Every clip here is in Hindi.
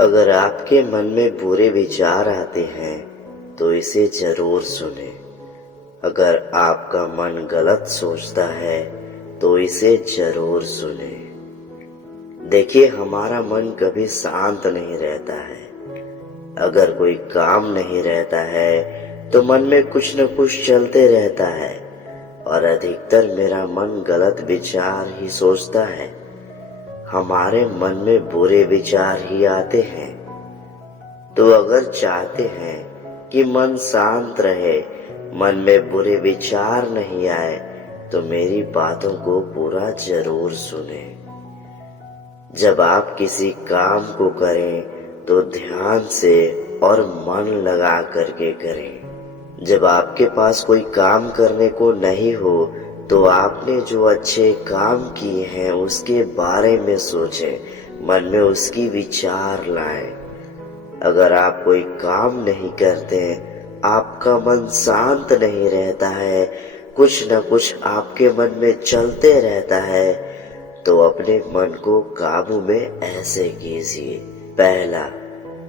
अगर आपके मन में बुरे विचार आते हैं तो इसे जरूर सुने। अगर आपका मन गलत सोचता है तो इसे जरूर सुने। देखिए, हमारा मन कभी शांत नहीं रहता है। अगर कोई काम नहीं रहता है तो मन में कुछ न कुछ चलते रहता है और अधिकतर मेरा मन गलत विचार ही सोचता है। हमारे मन में बुरे विचार ही आते हैं। तो अगर चाहते हैं कि मन शांत रहे, मन में बुरे विचार नहीं आए, तो मेरी बातों को पूरा जरूर सुने। जब आप किसी काम को करें तो ध्यान से और मन लगा करके करें। जब आपके पास कोई काम करने को नहीं हो तो आपने जो अच्छे काम किए हैं उसके बारे में सोचें, मन में उसकी विचार लाएं। अगर आप कोई काम नहीं करते, आपका मन शांत नहीं रहता है, कुछ न कुछ आपके मन में चलते रहता है, तो अपने मन को काबू में ऐसे कीजिए। पहला,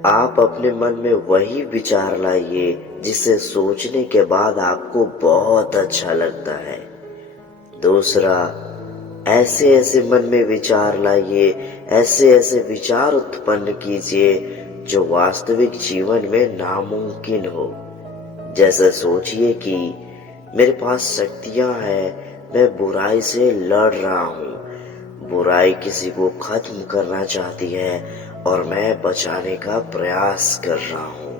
आप अपने मन में वही विचार लाइए जिसे सोचने के बाद आपको बहुत अच्छा लगता है। दूसरा, ऐसे ऐसे मन में विचार लाइए, ऐसे ऐसे विचार उत्पन्न कीजिए जो वास्तविक जीवन में नामुमकिन हो। जैसे सोचिए कि मेरे पास शक्तियां हैं, मैं बुराई से लड़ रहा हूँ। बुराई किसी को खत्म करना चाहती है और मैं बचाने का प्रयास कर रहा हूँ।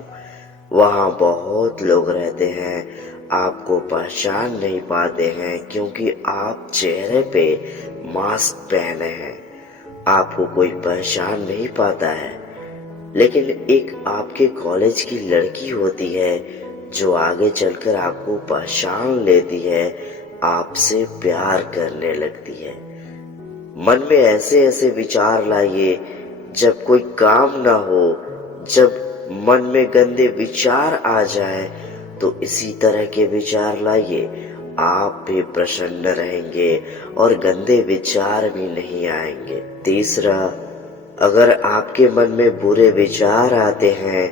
वहाँ बहुत लोग रहते हैं, आपको पहचान नहीं पाते हैं क्योंकि आप चेहरे पे मास्क पहने हैं। आपको कोई पहचान नहीं पाता है, लेकिन एक आपके कॉलेज की लड़की होती है जो आगे चलकर आपको पहचान लेती है, आपसे प्यार करने लगती है। मन में ऐसे ऐसे विचार लाइए, जब कोई काम ना हो, जब मन में गंदे विचार आ जाए तो इसी तरह के विचार लाइए। आप भी प्रसन्न रहेंगे और गंदे विचार भी नहीं आएंगे। तीसरा, अगर आपके मन में बुरे विचार आते हैं,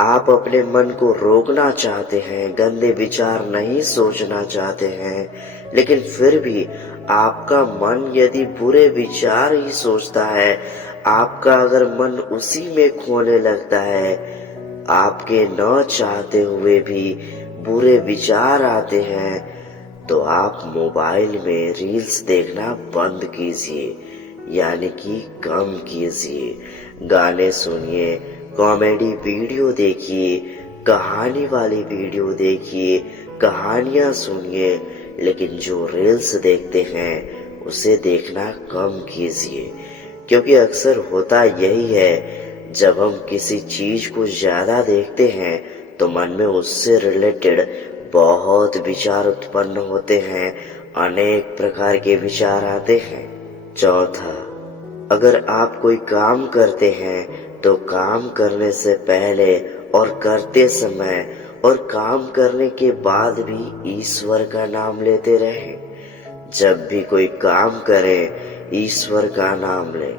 आप अपने मन को रोकना चाहते हैं, गंदे विचार नहीं सोचना चाहते हैं, लेकिन फिर भी आपका मन यदि बुरे विचार ही सोचता है, आपका अगर मन उसी में खोने लगता है, आपके न चाहते हुए भी बुरे विचार आते हैं, तो आप मोबाइल में रील्स देखना बंद कीजिए, यानी कि कम कीजिए। गाने सुनिए, कॉमेडी वीडियो देखिए, कहानी वाली वीडियो देखिए, कहानियां सुनिए, लेकिन जो रील्स देखते हैं उसे देखना कम कीजिए। क्योंकि अक्सर होता यही है, जब हम किसी चीज को ज्यादा देखते हैं तो मन में उससे रिलेटेड बहुत विचार उत्पन्न होते हैं, अनेक प्रकार के विचार आते हैं। चौथा, अगर आप कोई काम करते हैं तो काम करने से पहले और करते समय और काम करने के बाद भी ईश्वर का नाम लेते रहें। जब भी कोई काम करें, ईश्वर का नाम लें।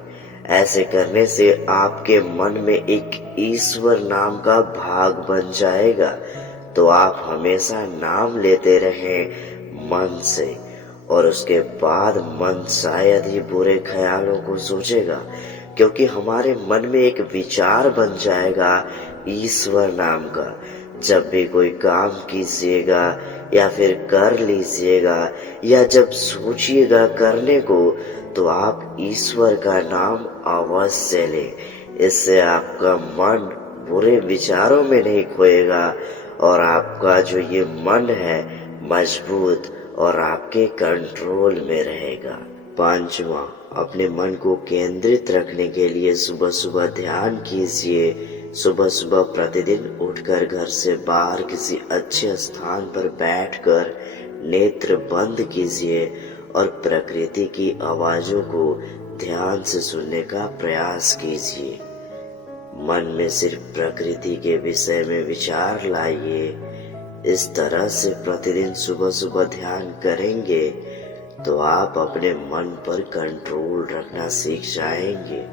ऐसे करने से आपके मन में एक ईश्वर नाम का भाग बन जाएगा, तो आप हमेशा नाम लेते रहें मन से, और उसके बाद मन शायद ही बुरे ख्यालों को सोचेगा, क्योंकि हमारे मन में एक विचार बन जाएगा ईश्वर नाम का। जब भी कोई काम कीजिएगा या फिर कर लीजिएगा या जब सोचिएगा करने को, तो आप ईश्वर का नाम अवश्य लें। इससे आपका मन बुरे विचारों में नहीं खोएगा और आपका जो ये मन है मजबूत और आपके कंट्रोल में रहेगा। पांचवा, अपने मन को केंद्रित रखने के लिए सुबह सुबह ध्यान कीजिए। सुबह सुबह प्रतिदिन उठकर घर से बाहर किसी अच्छे स्थान पर बैठकर नेत्र बंद कीजिए और प्रकृति की आवाजों को ध्यान से सुनने का प्रयास कीजिए। मन में सिर्फ प्रकृति के विषय में विचार लाइए। इस तरह से प्रतिदिन सुबह सुबह ध्यान करेंगे तो आप अपने मन पर कंट्रोल रखना सीख जाएंगे।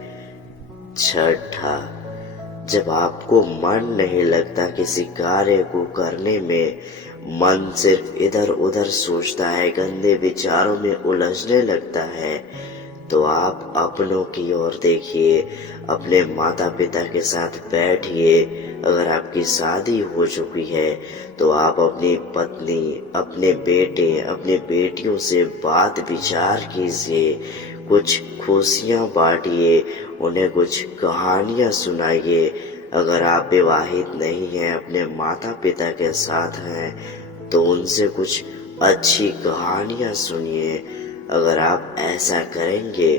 छठा, जब आपको मन नहीं लगता किसी कार्य को करने में, मन सिर्फ इधर उधर सोचता है, गंदे विचारों में उलझने लगता है, तो आप अपनों की ओर देखिए, अपने माता पिता के साथ बैठिए। अगर आपकी शादी हो चुकी है तो आप अपनी पत्नी, अपने बेटे, अपनी बेटियों से बात विचार कीजिए, कुछ खुशियाँ बांटिए, उन्हें कुछ कहानियाँ सुनाइए। अगर आप विवाहित नहीं हैं, अपने माता पिता के साथ हैं, तो उनसे कुछ अच्छी कहानियाँ सुनिए। अगर आप ऐसा करेंगे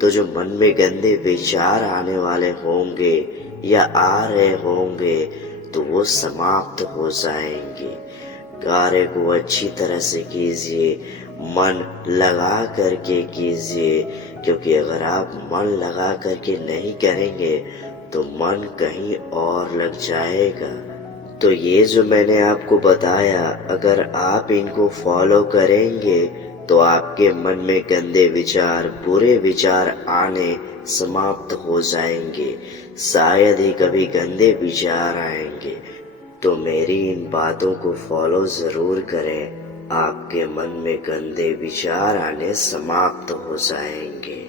तो जो मन में गंदे विचार आने वाले होंगे या आ रहे होंगे तो वो समाप्त हो जाएंगे। कार्य को अच्छी तरह से कीजिए, मन लगा करके कीजिए, क्योंकि अगर आप मन लगा करके नहीं करेंगे तो मन कहीं और लग जाएगा। तो ये जो मैंने आपको बताया, अगर आप इनको फॉलो करेंगे तो आपके मन में गंदे विचार, बुरे विचार आने समाप्त हो जाएंगे। शायद ही कभी गंदे विचार आएंगे। तो मेरी इन बातों को फॉलो जरूर करें, आपके मन में गंदे विचार आने समाप्त हो जाएंगे।